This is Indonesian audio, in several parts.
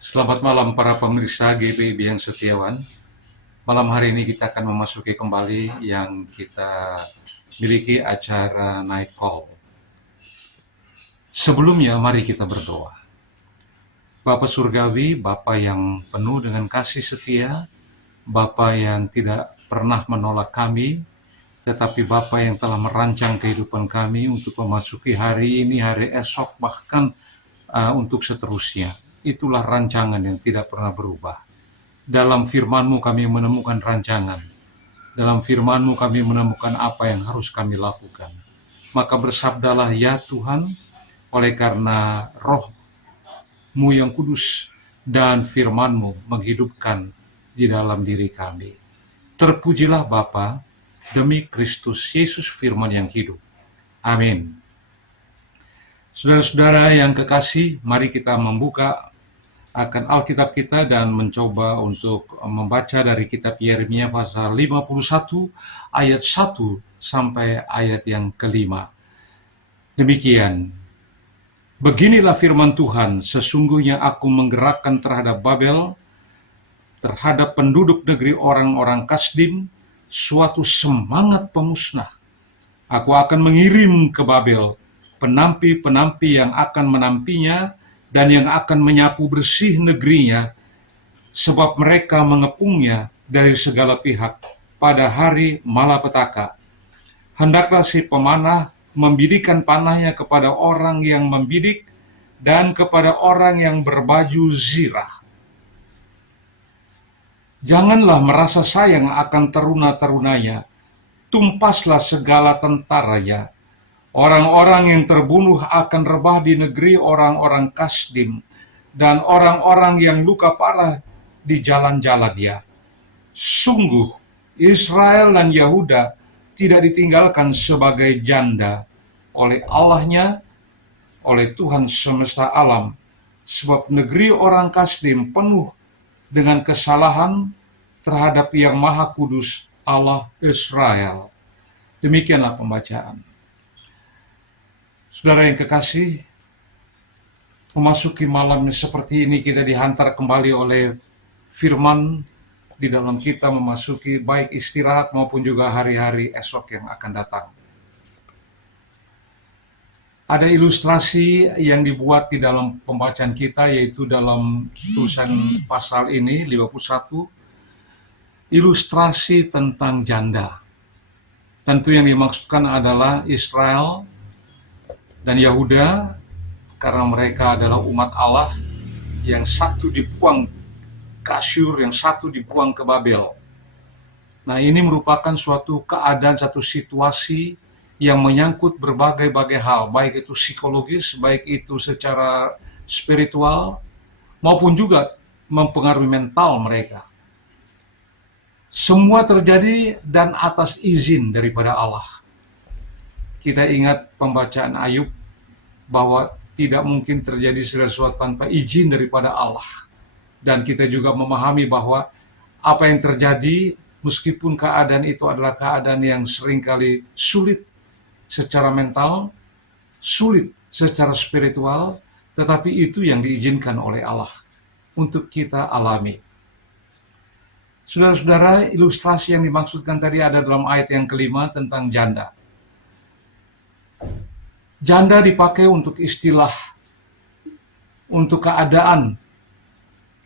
Selamat malam para pemirsa GBIB yang setiawan. Malam hari ini kita akan memasuki kembali yang kita miliki acara Night Call. Sebelumnya mari kita berdoa. Bapa Surgawi, Bapa yang penuh dengan kasih setia, Bapa yang tidak pernah menolak kami, tetapi Bapa yang telah merancang kehidupan kami untuk memasuki hari ini, hari esok, bahkan untuk seterusnya. Itulah rancangan yang tidak pernah berubah. Dalam firman-Mu kami menemukan rancangan. Dalam firman-Mu kami menemukan apa yang harus kami lakukan. Maka bersabdalah ya Tuhan, oleh karena Roh-Mu yang kudus dan firman-Mu menghidupkan di dalam diri kami. Terpujilah Bapa, demi Kristus Yesus firman yang hidup. Amin. Saudara-saudara yang kekasih, mari kita membuka akan Alkitab kita dan mencoba untuk membaca dari kitab Yeremia pasal 51 ayat 1 sampai ayat yang kelima. Demikian, beginilah firman Tuhan, sesungguhnya aku menggerakkan terhadap Babel, terhadap penduduk negeri orang-orang Kasdim, suatu semangat pemusnah. Aku akan mengirim ke Babel penampi-penampi yang akan menampinya dan yang akan menyapu bersih negerinya, sebab mereka mengepungnya dari segala pihak pada hari malapetaka. Hendaklah si pemanah membidikan panahnya kepada orang yang membidik dan kepada orang yang berbaju zirah. Janganlah merasa sayang akan teruna-terunanya, tumpaslah segala tentaranya. Orang-orang yang terbunuh akan rebah di negeri orang-orang Kasdim, dan orang-orang yang luka parah di jalan-jalannya. Sungguh, Israel dan Yehuda tidak ditinggalkan sebagai janda oleh Allahnya, oleh Tuhan semesta alam, sebab negeri orang Kasdim penuh dengan kesalahan terhadap Yang Maha Kudus Allah Israel. Demikianlah pembacaan. Saudara yang kekasih, memasuki malam seperti ini kita dihantar kembali oleh firman di dalam kita memasuki baik istirahat maupun juga hari-hari esok yang akan datang. Ada ilustrasi yang dibuat di dalam pembacaan kita, yaitu dalam tulisan pasal ini 51, ilustrasi tentang janda. Tentu yang dimaksudkan adalah Israel dan Yehuda, karena mereka adalah umat Allah, yang satu dibuang ke Asyur, yang satu dibuang ke Babel. Nah, ini merupakan suatu keadaan, satu situasi yang menyangkut berbagai-bagai hal, baik itu psikologis, baik itu secara spiritual, maupun juga mempengaruhi mental mereka. Semua terjadi dan atas izin daripada Allah. Kita ingat pembacaan Ayub, bahwa tidak mungkin terjadi sesuatu tanpa izin daripada Allah. Dan kita juga memahami bahwa apa yang terjadi, meskipun keadaan itu adalah keadaan yang seringkali sulit secara mental, sulit secara spiritual, tetapi itu yang diizinkan oleh Allah untuk kita alami. Saudara-saudara, ilustrasi yang dimaksudkan tadi ada dalam ayat yang kelima tentang janda. Janda dipakai untuk istilah, untuk keadaan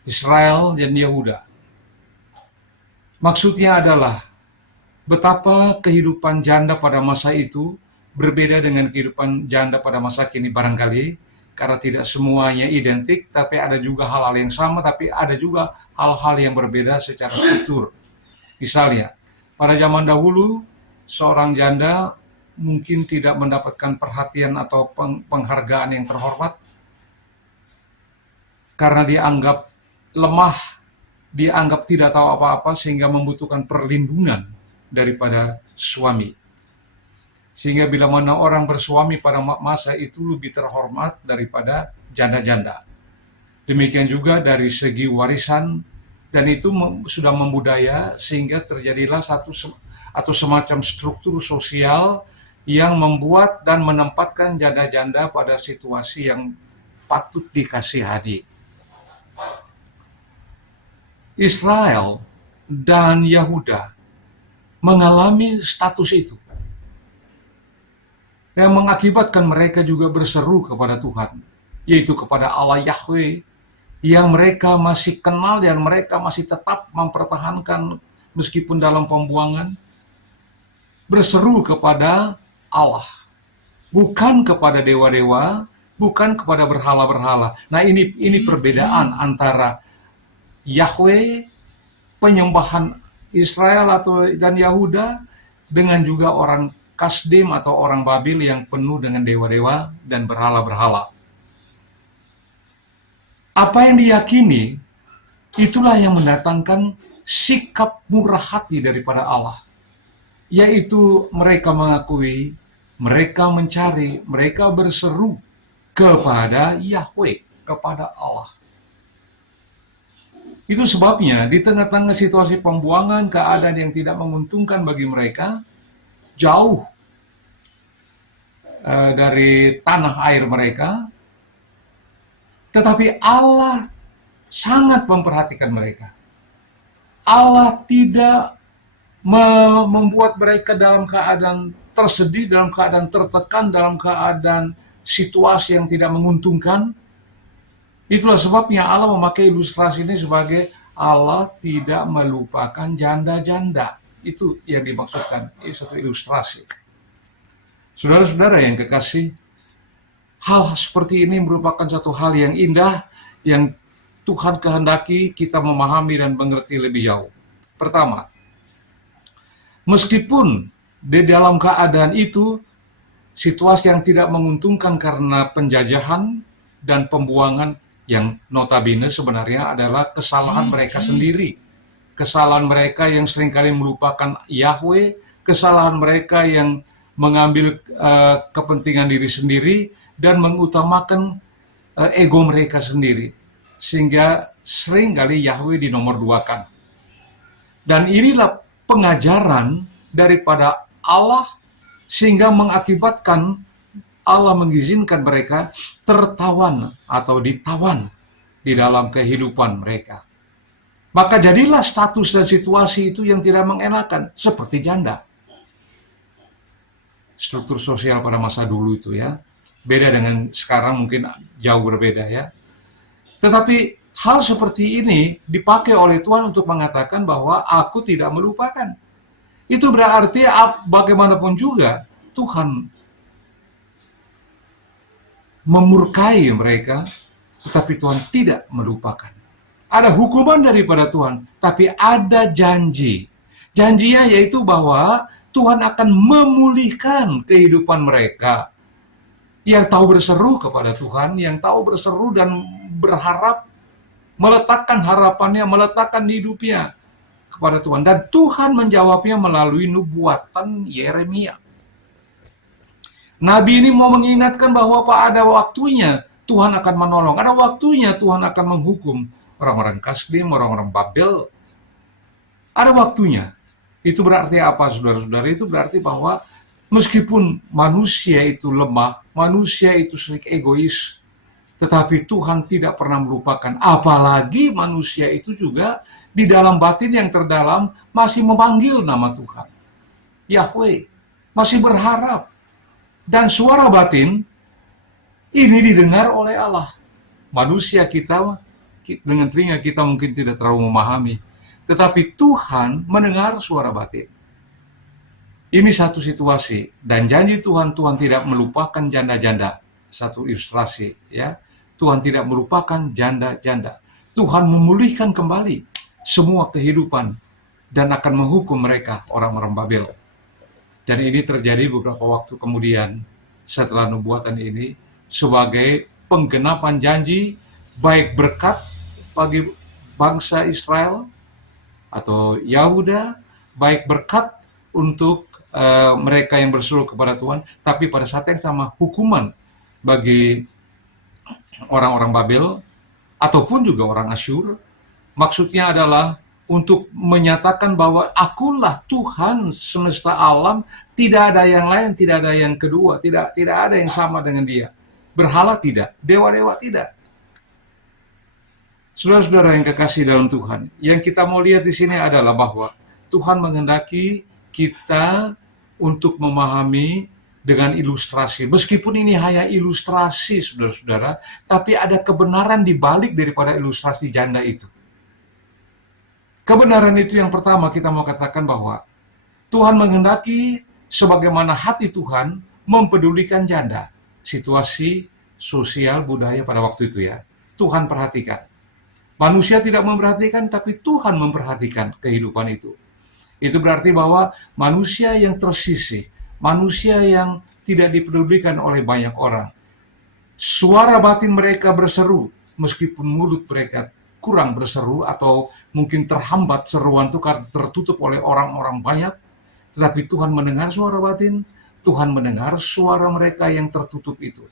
Israel dan Yehuda. Maksudnya adalah betapa kehidupan janda pada masa itu berbeda dengan kehidupan janda pada masa kini barangkali, karena tidak semuanya identik, tapi ada juga hal-hal yang sama, tapi ada juga hal-hal yang berbeda secara struktur. Misalnya, pada zaman dahulu, seorang janda mungkin tidak mendapatkan perhatian atau penghargaan yang terhormat karena dianggap lemah, dianggap tidak tahu apa-apa, sehingga membutuhkan perlindungan daripada suami. Sehingga bila mana orang bersuami pada masa itu lebih terhormat daripada janda-janda. Demikian juga dari segi warisan, dan itu sudah membudaya sehingga terjadilah satu atau semacam struktur sosial yang membuat dan menempatkan janda-janda pada situasi yang patut dikasihani. Israel dan Yahuda mengalami status itu, yang mengakibatkan mereka juga berseru kepada Tuhan, yaitu kepada Allah Yahweh, yang mereka masih kenal dan mereka masih tetap mempertahankan meskipun dalam pembuangan, berseru kepada Allah, bukan kepada dewa-dewa, bukan kepada berhala-berhala. Nah, ini perbedaan antara Yahweh, penyembahan Israel dan Yahuda, dengan juga orang Kasdim atau orang Babil yang penuh dengan dewa-dewa dan berhala-berhala. Apa yang diyakini, itulah yang mendatangkan sikap murah hati daripada Allah, yaitu mereka mengakui, mereka mencari, mereka berseru kepada Yahweh, kepada Allah. Itu sebabnya di tengah-tengah situasi pembuangan, keadaan yang tidak menguntungkan bagi mereka, jauh dari tanah air mereka, tetapi Allah sangat memperhatikan mereka. Allah tidak membuat mereka dalam keadaan tersedih, dalam keadaan tertekan, dalam keadaan situasi yang tidak menguntungkan. Itulah sebabnya Allah memakai ilustrasi ini sebagai Allah tidak melupakan janda-janda. Itu yang dimaksudkan, itu satu ilustrasi. Saudara-saudara yang kekasih, hal seperti ini merupakan satu hal yang indah, yang Tuhan kehendaki kita memahami dan mengerti lebih jauh. Pertama, meskipun di dalam keadaan itu, situasi yang tidak menguntungkan karena penjajahan dan pembuangan, yang notabene sebenarnya adalah kesalahan mereka sendiri. Kesalahan mereka yang seringkali melupakan Yahweh, kesalahan mereka yang mengambil kepentingan diri sendiri dan mengutamakan ego mereka sendiri, sehingga seringkali Yahweh dinomorduakan. Dan inilah pengajaran daripada Allah, sehingga mengakibatkan Allah mengizinkan mereka tertawan atau ditawan di dalam kehidupan mereka. Maka jadilah status dan situasi itu yang tidak mengenakan, seperti janda. Struktur sosial pada masa dulu itu ya, beda dengan sekarang, mungkin jauh berbeda ya. Tetapi hal seperti ini dipakai oleh Tuhan untuk mengatakan bahwa aku tidak melupakan. Itu berarti bagaimanapun juga Tuhan memurkai mereka, tetapi Tuhan tidak melupakan. Ada hukuman daripada Tuhan, tapi ada janji. Janjinya yaitu bahwa Tuhan akan memulihkan kehidupan mereka. Yang tahu berseru kepada Tuhan, yang tahu berseru dan berharap, meletakkan harapannya, meletakkan hidupnya kepada Tuhan. Dan Tuhan menjawabnya melalui nubuatan Yeremia. Nabi ini mau mengingatkan bahwa pada waktunya Tuhan akan menolong. Ada waktunya Tuhan akan menghukum orang-orang Kasdim, orang-orang Babel. Ada waktunya. Itu berarti apa, saudara-saudara? Itu berarti bahwa meskipun manusia itu lemah, manusia itu sering egois, tetapi Tuhan tidak pernah melupakan. Apalagi manusia itu juga di dalam batin yang terdalam masih memanggil nama Tuhan, Yahweh, masih berharap. Dan suara batin ini didengar oleh Allah. Manusia kita dengan telinga kita mungkin tidak terlalu memahami, tetapi Tuhan mendengar suara batin. Ini satu situasi, dan janji Tuhan tidak melupakan janda-janda. Satu ilustrasi ya. Tuhan tidak melupakan janda-janda. Tuhan memulihkan kembali semua kehidupan dan akan menghukum mereka, orang-orang Babel. Dan ini terjadi beberapa waktu kemudian setelah nubuatan ini, sebagai penggenapan janji, baik berkat bagi bangsa Israel atau Yahuda, baik berkat untuk mereka yang berseru kepada Tuhan, tapi pada saat yang sama hukuman bagi orang-orang Babel ataupun juga orang Asyur. Maksudnya adalah untuk menyatakan bahwa akulah Tuhan semesta alam, tidak ada yang lain, tidak ada yang kedua, tidak ada yang sama dengan dia. Berhala tidak, dewa-dewa tidak. Saudara-saudara yang kekasih dalam Tuhan, yang kita mau lihat di sini adalah bahwa Tuhan menghendaki kita untuk memahami dengan ilustrasi. Meskipun ini hanya ilustrasi, saudara-saudara, tapi ada kebenaran di balik daripada ilustrasi janda itu. Kebenaran itu yang pertama kita mau katakan bahwa Tuhan menghendaki sebagaimana hati Tuhan mempedulikan janda. Situasi sosial budaya pada waktu itu ya, Tuhan perhatikan. Manusia tidak memperhatikan, tapi Tuhan memperhatikan kehidupan itu. Itu berarti bahwa manusia yang tersisih, manusia yang tidak dipedulikan oleh banyak orang, suara batin mereka berseru, meskipun mulut mereka kurang berseru atau mungkin terhambat seruan itu karena tertutup oleh orang-orang banyak, tetapi Tuhan mendengar suara batin, Tuhan mendengar suara mereka yang tertutup itu,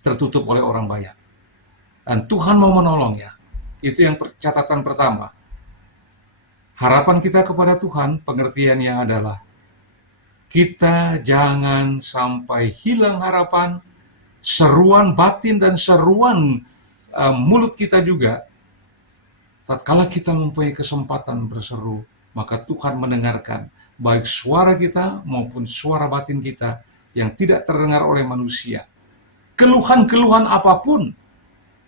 tertutup oleh orang banyak. Dan Tuhan mau menolongnya. Itu yang catatan pertama. Harapan kita kepada Tuhan, pengertiannya adalah kita jangan sampai hilang harapan, seruan batin dan seruan mulut kita juga. Tatkala kita mempunyai kesempatan berseru, maka Tuhan mendengarkan baik suara kita maupun suara batin kita yang tidak terdengar oleh manusia. Keluhan-keluhan apapun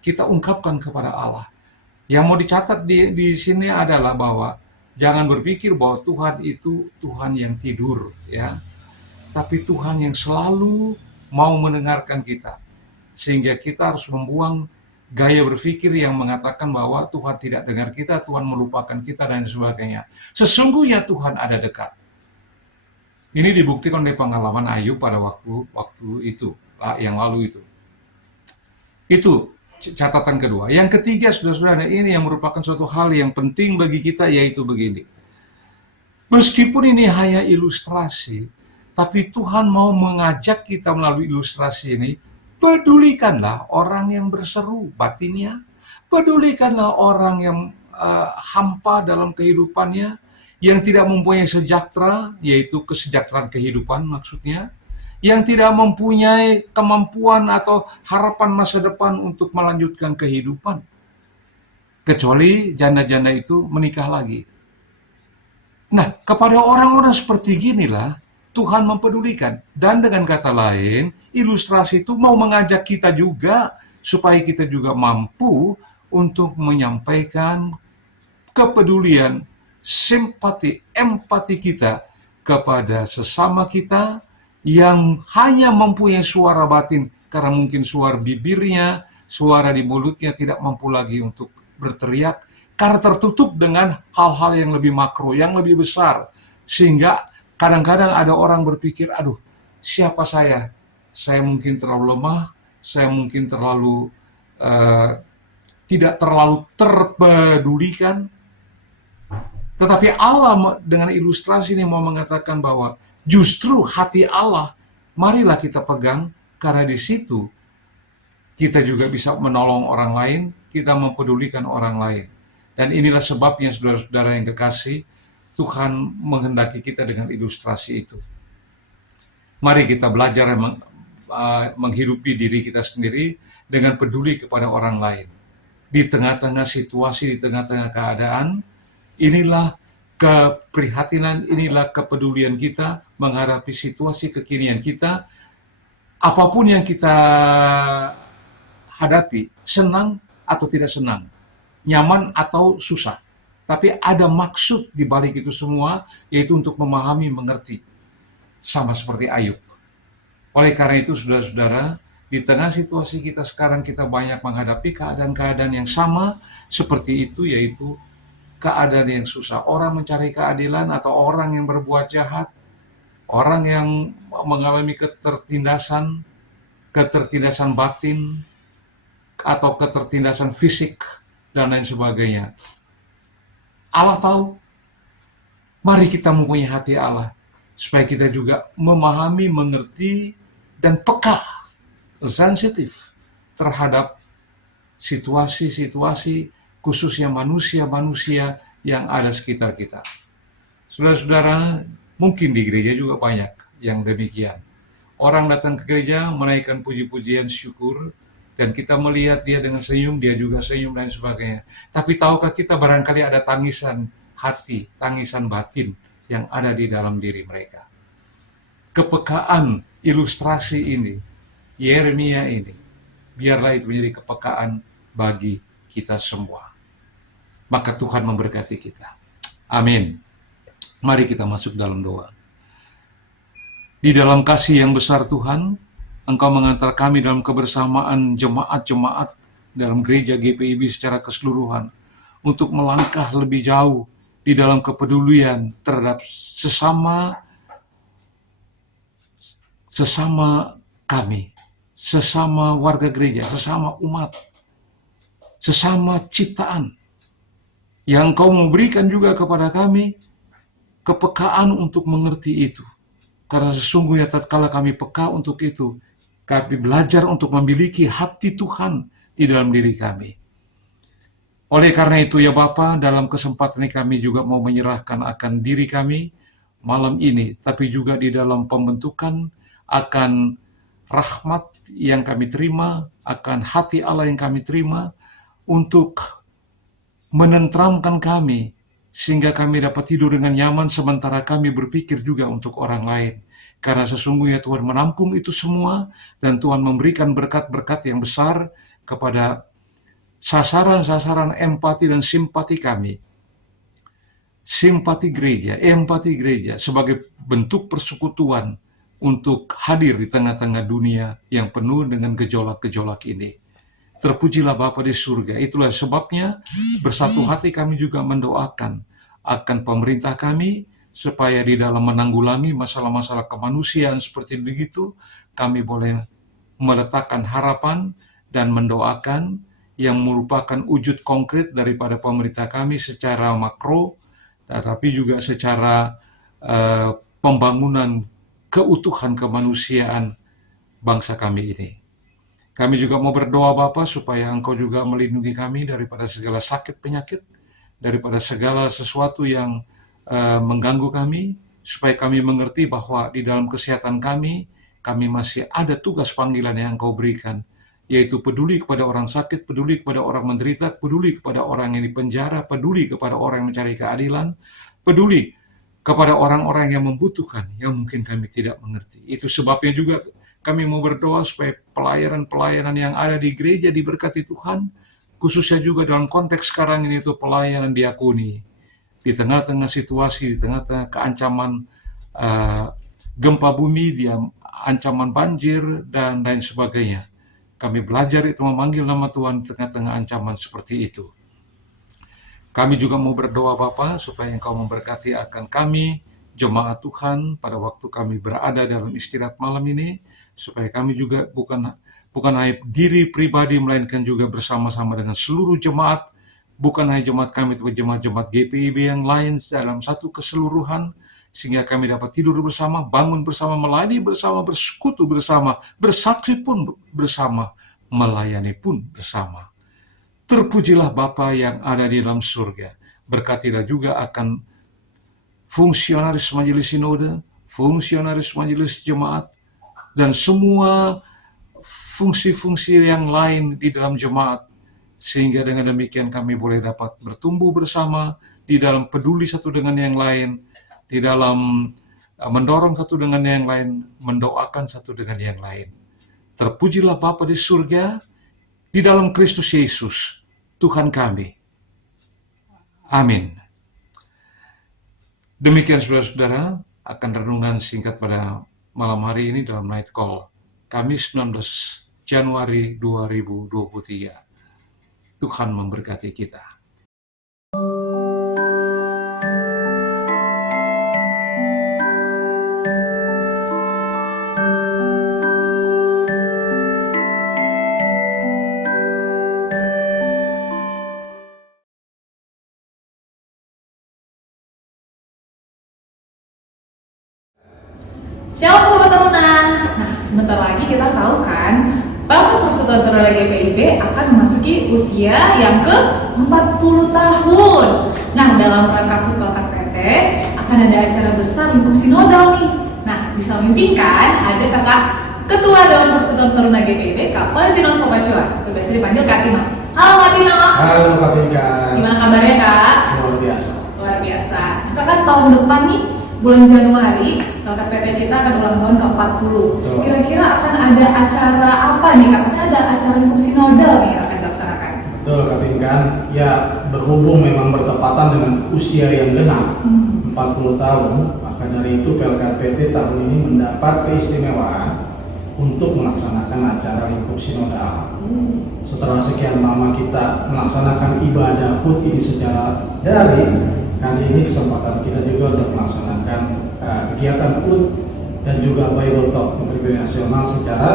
kita ungkapkan kepada Allah. Yang mau dicatat di sini adalah bahwa jangan berpikir bahwa Tuhan itu Tuhan yang tidur, ya. Tapi Tuhan yang selalu mau mendengarkan kita. Sehingga kita harus membuang gaya berpikir yang mengatakan bahwa Tuhan tidak dengar kita, Tuhan melupakan kita, dan sebagainya. Sesungguhnya Tuhan ada dekat. Ini dibuktikan oleh pengalaman Ayub pada waktu itu, yang lalu itu. Itu catatan kedua. Yang ketiga, saudara-saudara, ini yang merupakan suatu hal yang penting bagi kita, yaitu begini. Meskipun ini hanya ilustrasi, tapi Tuhan mau mengajak kita melalui ilustrasi ini, pedulikanlah orang yang berseru batinnya, pedulikanlah orang yang hampa dalam kehidupannya, yang tidak mempunyai sejahtera, yaitu kesejahteraan kehidupan maksudnya, yang tidak mempunyai kemampuan atau harapan masa depan untuk melanjutkan kehidupan. Kecuali janda-janda itu menikah lagi. Nah, kepada orang-orang seperti ginilah Tuhan mempedulikan. Dan dengan kata lain, ilustrasi itu mau mengajak kita juga supaya kita juga mampu untuk menyampaikan kepedulian, simpati, empati kita kepada sesama kita yang hanya mempunyai suara batin karena mungkin suara bibirnya, suara di mulutnya tidak mampu lagi untuk berteriak karena tertutup dengan hal-hal yang lebih makro, yang lebih besar. Sehingga kadang-kadang ada orang berpikir, aduh, siapa saya? Saya mungkin terlalu lemah, saya mungkin terlalu tidak terlalu terpedulikan. Tetapi Allah dengan ilustrasi ini mau mengatakan bahwa justru hati Allah, marilah kita pegang, karena di situ kita juga bisa menolong orang lain, kita mempedulikan orang lain. Dan inilah sebabnya, saudara-saudara yang kekasih, Tuhan menghendaki kita dengan ilustrasi itu. Mari kita belajar menghidupi diri kita sendiri dengan peduli kepada orang lain. Di tengah-tengah situasi, di tengah-tengah keadaan, inilah keprihatinan, inilah kepedulian kita menghadapi situasi kekinian kita. Apapun yang kita hadapi, senang atau tidak senang, nyaman atau susah, tapi ada maksud di balik itu semua, yaitu untuk memahami, mengerti, sama seperti Ayub. Oleh karena itu, saudara-saudara, di tengah situasi kita sekarang, kita banyak menghadapi keadaan-keadaan yang sama seperti itu, yaitu keadaan yang susah. Orang mencari keadilan atau orang yang berbuat jahat, orang yang mengalami ketertindasan batin, atau ketertindasan fisik, dan lain sebagainya. Allah tahu. Mari kita mempunyai hati Allah, supaya kita juga memahami, mengerti, dan peka, sensitif terhadap situasi-situasi, khususnya manusia-manusia yang ada sekitar kita. Saudara-saudara, mungkin di gereja juga banyak yang demikian. Orang datang ke gereja menaikkan puji-pujian syukur, Dan kita melihat dia dengan senyum, dia juga senyum dan sebagainya. Tapi tahukah kita barangkali ada tangisan hati, tangisan batin yang ada di dalam diri mereka. Kepekaan ilustrasi ini, Yeremia ini, biarlah itu menjadi kepekaan bagi kita semua. Maka Tuhan memberkati kita. Amin. Mari kita masuk dalam doa. Di dalam kasih yang besar Tuhan, Engkau mengantar kami dalam kebersamaan jemaat-jemaat dalam gereja GPIB secara keseluruhan untuk melangkah lebih jauh di dalam kepedulian terhadap sesama kami, sesama warga gereja, sesama umat, sesama ciptaan yang Engkau memberikan juga kepada kami kepekaan untuk mengerti itu. Karena sesungguhnya tatkala kami peka untuk itu, kami belajar untuk memiliki hati Tuhan di dalam diri kami. Oleh karena itu ya Bapa, dalam kesempatan ini kami juga mau menyerahkan akan diri kami malam ini, tapi juga di dalam pembentukan akan rahmat yang kami terima, akan hati Allah yang kami terima, untuk menenteramkan kami, sehingga kami dapat tidur dengan nyaman sementara kami berpikir juga untuk orang lain. Karena sesungguhnya Tuhan menampung itu semua, dan Tuhan memberikan berkat-berkat yang besar kepada sasaran-sasaran empati dan simpati kami. Simpati gereja, empati gereja sebagai bentuk persekutuan untuk hadir di tengah-tengah dunia yang penuh dengan gejolak-gejolak ini. Terpujilah Bapa di surga. Itulah sebabnya bersatu hati kami juga mendoakan akan pemerintah kami, supaya di dalam menanggulangi masalah-masalah kemanusiaan seperti begitu, kami boleh meletakkan harapan dan mendoakan yang merupakan wujud konkret daripada pemerintah kami secara makro, tetapi juga secara pembangunan keutuhan kemanusiaan bangsa kami ini. Kami juga mau berdoa Bapa supaya Engkau juga melindungi kami daripada segala sakit penyakit, daripada segala sesuatu yang mengganggu kami, supaya kami mengerti bahwa di dalam kesehatan kami masih ada tugas panggilan yang Engkau berikan, yaitu peduli kepada orang sakit, peduli kepada orang menderita, peduli kepada orang yang dipenjara, peduli kepada orang yang mencari keadilan, peduli kepada orang-orang yang membutuhkan, yang mungkin kami tidak mengerti. Itu sebabnya juga kami mau berdoa supaya pelayanan-pelayanan yang ada di gereja diberkati Tuhan, khususnya juga dalam konteks sekarang ini itu pelayanan diakoni. Di tengah-tengah situasi, di tengah-tengah keancaman gempa bumi, dia ancaman banjir, dan lain sebagainya. Kami belajar itu memanggil nama Tuhan di tengah-tengah ancaman seperti itu. Kami juga mau berdoa Bapa supaya Engkau memberkati akan kami, jemaat Tuhan, pada waktu kami berada dalam istirahat malam ini, supaya kami juga bukan hanya diri pribadi, melainkan juga bersama-sama dengan seluruh jemaat, bukan hanya jemaat kami, tapi jemaat-jemaat GPIB yang lain dalam satu keseluruhan, sehingga kami dapat tidur bersama, bangun bersama, melayani bersama, bersekutu bersama, bersaksi pun bersama, melayani pun bersama. Terpujilah Bapa yang ada di dalam surga. Berkatilah juga akan fungsionaris majelis sinode, fungsionaris majelis jemaat, dan semua fungsi-fungsi yang lain di dalam jemaat, sehingga dengan demikian kami boleh dapat bertumbuh bersama di dalam peduli satu dengan yang lain, di dalam mendorong satu dengan yang lain, mendoakan satu dengan yang lain. Terpujilah Bapa di surga, di dalam Kristus Yesus, Tuhan kami. Amin. Demikian saudara-saudara, akan renungan singkat pada malam hari ini dalam Night Call, Kamis 19 Januari 2023. Tuhan memberkati kita. Shalom Sobat Taruna. Nah, sebentar lagi kita tahu kan, Bangsa Persekutuan Taruna GPIB akan memasuki usia yang ke-40 tahun. Nah, dalam rangka HUT KPT akan ada acara besar lingkup sinodal nih. Nah, bisa memimpinkan ada Kakak Ketua Dewan Persekutuan Taruna GPIB, Kak Valentino Sopacua, atau biasa dipanggil Kak Tino. Halo Kak Tino. Halo Kak Pinka. Gimana kabarnya Kak? Luar biasa. Luar biasa. Kak kan tahun depan nih, bulan Januari, LKPT kita akan ulang tahun ke-40. Betul. Kira-kira akan ada acara apa nih Kak? Katanya ada acara lingkup sinodal nih yang akan dilaksanakan. Betul Kak Pinka. Ya, berhubung memang bertepatan dengan usia yang genap 40 tahun, maka dari itu PLKPT tahun ini mendapat keistimewaan untuk melaksanakan acara lingkup sinodal. Setelah sekian lama kita melaksanakan ibadah HUT ini secara daring, kali ini kesempatan kita juga untuk melaksanakan kegiatan HUT dan juga Bible Talk Interview Nasional secara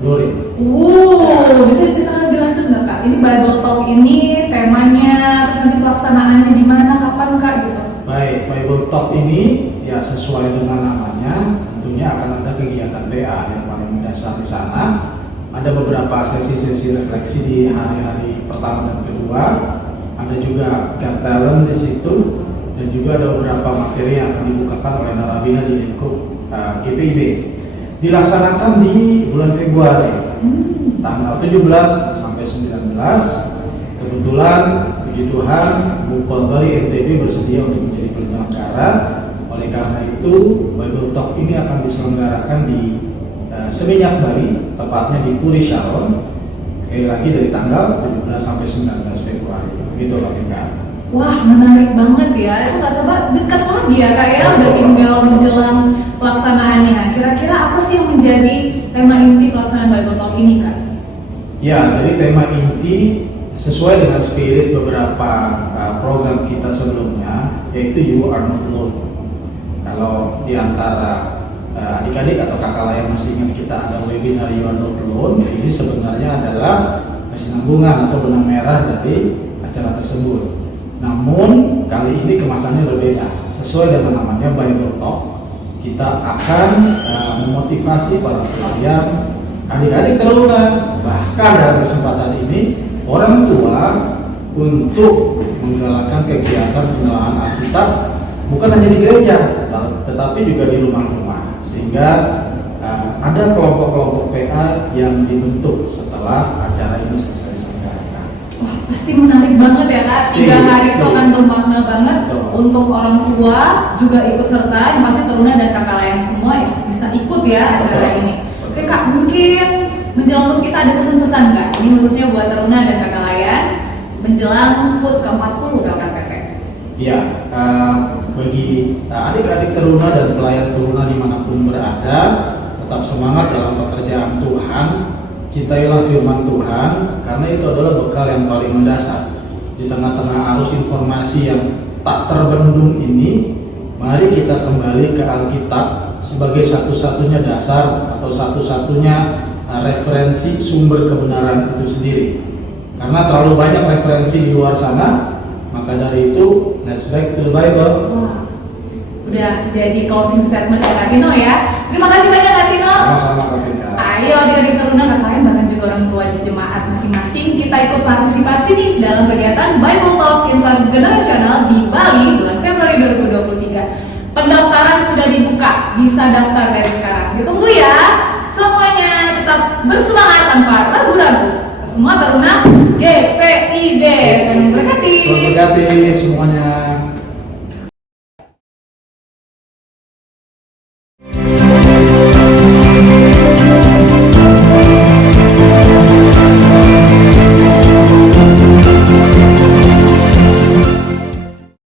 luring. Bisa diceritakan lebih lanjut nggak Kak? Ini Bible Talk ini temanya, terus nanti pelaksanaannya di mana, kapan Kak gitu? Baik, Bible Talk ini ya sesuai dengan namanya, tentunya akan ada kegiatan PA yang paling mendasar di sana. Ada beberapa sesi-sesi refleksi di hari-hari pertama dan kedua. Ada juga God Talent di situ, dan juga ada beberapa materi yang akan dibukakan oleh narabina di lingkup GPIB. Dilaksanakan di bulan Februari, tanggal 17 sampai 19. Kebetulan, puji Tuhan, Bupal Bali NTB bersedia untuk menjadi penyelenggara. Oleh karena itu, Bible Talk ini akan diselenggarakan di Seminyak Bali, tepatnya di Puri Shalom. Sekali lagi dari tanggal 17 sampai 19 Februari. Begitu Pak Pinka. Wah, menarik banget ya. Itu nggak sabar, dekat lagi ya Kak ya. Udah tinggal menjelang pelaksanaannya. Kira-kira apa sih yang menjadi tema inti pelaksanaan Bible Talk ini Kak? Ya, jadi tema inti sesuai dengan spirit beberapa program kita sebelumnya, yaitu You Are Not Alone. Kalau di antara adik-adik atau kakak lain masih ingat kita ada webinar You Are Not Alone, ini sebenarnya adalah kesinambungan atau benang merah dari acara tersebut. Namun kali ini kemasannya berbeda. Sesuai dengan namanya Bible Talk, kita akan memotivasi para pelayan, adik-adik teruna, bahkan dalam kesempatan ini orang tua untuk menggalakkan kegiatan pengenalan Alkitab bukan hanya di gereja, tetapi juga di rumah-rumah, sehingga ada kelompok-kelompok PA yang dibentuk setelah acara ini selesai diselenggarakan. Wah, pasti menarik banget ya Kak. 3 hari itu akan bermakna banget. Untuk orang tua juga ikut serta, yang pasti teruna dan kakak lain semua bisa ikut ya acara ini. Oke Kak, mungkin menjelang HUT kita ada pesan-pesan Kak? Ini khususnya buat teruna dan kakak lain menjelang HUT ke-40 LKPT. Ya, bagi adik-adik teruna dan pelayan teruna dimanapun berada, tetap semangat dalam pekerjaan Tuhan. Cintailah firman Tuhan, karena itu adalah bekal yang paling mendasar. Di tengah-tengah arus informasi yang tak terbendung ini, mari kita kembali ke Alkitab sebagai satu-satunya dasar atau satu-satunya referensi sumber kebenaran itu sendiri. Karena terlalu banyak referensi di luar sana, maka dari itu let's back to the Bible. Wah, udah jadi closing statement ya Kak Tino ya. Terima kasih banyak Kak Tino. Sama-sama Kak Pinka. Ayo adik-adik teruna kakak lain, bahkan juga orang tua di jemaat masing-masing, kita ikut partisipasi nih dalam kegiatan Bible Talk Intergenerational di Bali bulan Februari 2023. Pendaftaran sudah dibuka, bisa daftar dari sekarang. Ditunggu ya. Semuanya tetap bersemangat tanpa ragu-ragu. Semua teruna GPIB. Terima kasih. Terima kasih semuanya.